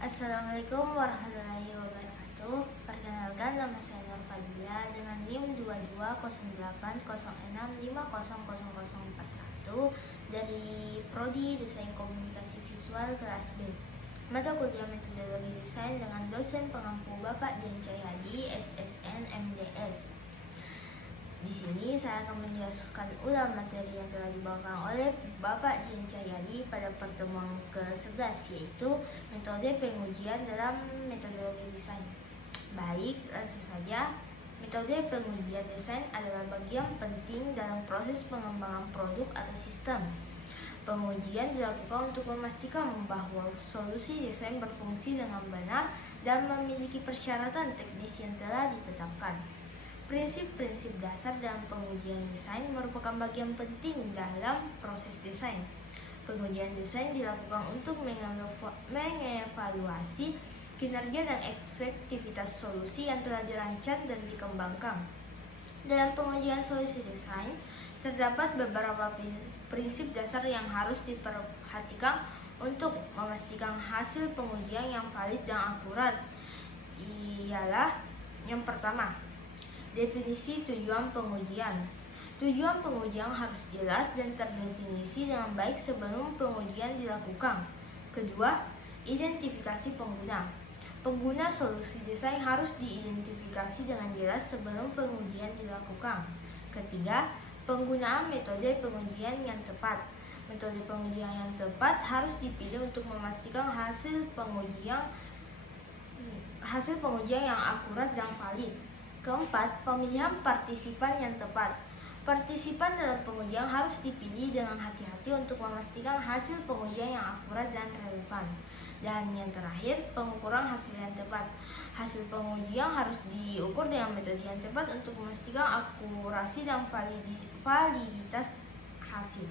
Assalamualaikum warahmatullahi wabarakatuh. Perkenalkan, nama saya Nur Fadila dengan NIM 220806500041 dari Prodi Desain Komunikasi Visual kelas B. Mata kuliah Metodologi Desain dengan dosen pengampu Bapak Dian Cahyadi, SSN MDS. Di sini saya akan menjelaskan ulang materi yang telah dibawakan oleh Bapak Dian Cahyadi pada pertemuan ke-11, yaitu metode pengujian dalam metodologi desain. Baik, langsung saja. Metode pengujian desain adalah bagian penting dalam proses pengembangan produk atau sistem. Pengujian dilakukan untuk memastikan bahwa solusi desain berfungsi dengan benar dan memiliki persyaratan teknis yang telah ditetapkan. Prinsip-prinsip dasar dalam pengujian desain merupakan bagian penting dalam proses desain. Pengujian desain dilakukan untuk mengevaluasi kinerja dan efektivitas solusi yang telah dirancang dan dikembangkan. Dalam pengujian solusi desain, terdapat beberapa prinsip dasar yang harus diperhatikan untuk memastikan hasil pengujian yang valid dan akurat. Ialah yang pertama, definisi tujuan pengujian. Tujuan pengujian harus jelas dan terdefinisi dengan baik sebelum pengujian dilakukan. Kedua, identifikasi pengguna. Pengguna solusi desain harus diidentifikasi dengan jelas sebelum pengujian dilakukan. Ketiga, penggunaan metode pengujian yang tepat. Metode pengujian yang tepat harus dipilih untuk memastikan hasil pengujian yang akurat dan valid. Keempat, pemilihan partisipan yang tepat. Partisipan dalam pengujian harus dipilih dengan hati-hati untuk memastikan hasil pengujian yang akurat dan relevan. Dan yang terakhir, pengukuran hasil yang tepat. Hasil pengujian harus diukur dengan metode yang tepat untuk memastikan akurasi dan validitas hasil.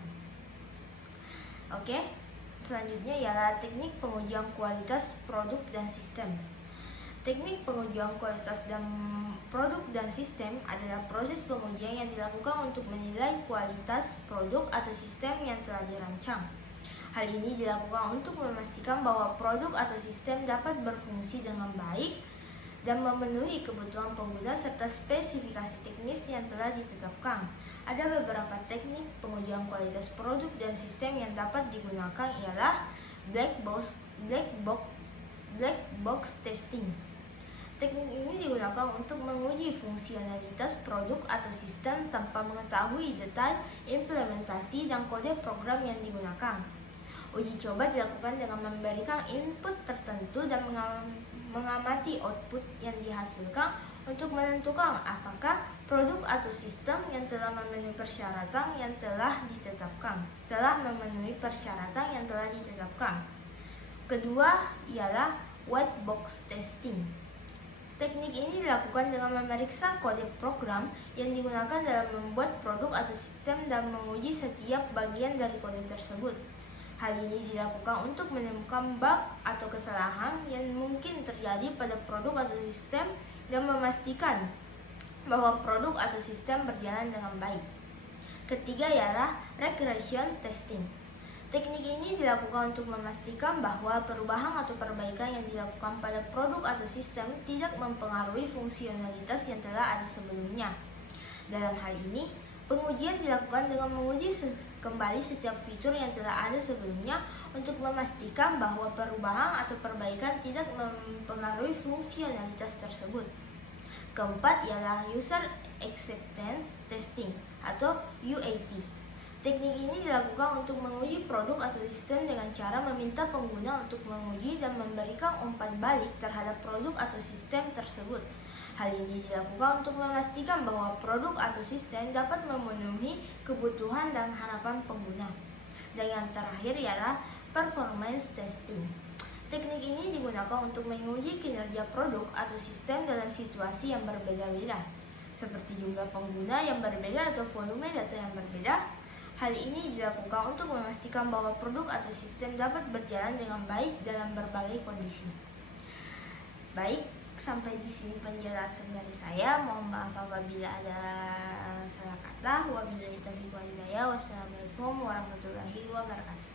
Oke, selanjutnya ialah teknik pengujian kualitas produk dan sistem. Teknik pengujian kualitas dan produk dan sistem adalah proses pengujian yang dilakukan untuk menilai kualitas produk atau sistem yang telah dirancang. Hal ini dilakukan untuk memastikan bahwa produk atau sistem dapat berfungsi dengan baik dan memenuhi kebutuhan pengguna serta spesifikasi teknis yang telah ditetapkan. Ada beberapa teknik pengujian kualitas produk dan sistem yang dapat digunakan ialah black box testing. Teknik ini digunakan untuk menguji fungsionalitas produk atau sistem tanpa mengetahui detail implementasi dan kode program yang digunakan. Uji coba dilakukan dengan memberikan input tertentu dan mengamati output yang dihasilkan untuk menentukan apakah produk atau sistem yang telah memenuhi persyaratan yang telah ditetapkan. Kedua ialah white box testing. Teknik ini dilakukan dengan memeriksa kode program yang digunakan dalam membuat produk atau sistem dan menguji setiap bagian dari kode tersebut. Hal ini dilakukan untuk menemukan bug atau kesalahan yang mungkin terjadi pada produk atau sistem dan memastikan bahwa produk atau sistem berjalan dengan baik. Ketiga ialah regression testing. Teknik ini dilakukan untuk memastikan bahwa perubahan atau perbaikan yang dilakukan pada produk atau sistem tidak mempengaruhi fungsionalitas yang telah ada sebelumnya. Dalam hal ini, pengujian dilakukan dengan menguji kembali setiap fitur yang telah ada sebelumnya untuk memastikan bahwa perubahan atau perbaikan tidak mempengaruhi fungsionalitas tersebut. Keempat ialah user acceptance testing atau UAT. Teknik ini dilakukan untuk menguji produk atau sistem dengan cara meminta pengguna untuk menguji dan memberikan umpan balik terhadap produk atau sistem tersebut. Hal ini dilakukan untuk memastikan bahwa produk atau sistem dapat memenuhi kebutuhan dan harapan pengguna. Dan yang terakhir ialah performance testing. Teknik ini digunakan untuk menguji kinerja produk atau sistem dalam situasi yang berbeda-beda, seperti jumlah pengguna yang berbeda atau volume data yang berbeda. Hal ini dilakukan untuk memastikan bahwa produk atau sistem dapat berjalan dengan baik dalam berbagai kondisi. Baik, sampai di sini penjelasan dari saya. Mohon maaf apabila ada salah kata. Wabillahi taufiq wal hidayah. Wassalamualaikum warahmatullahi wabarakatuh.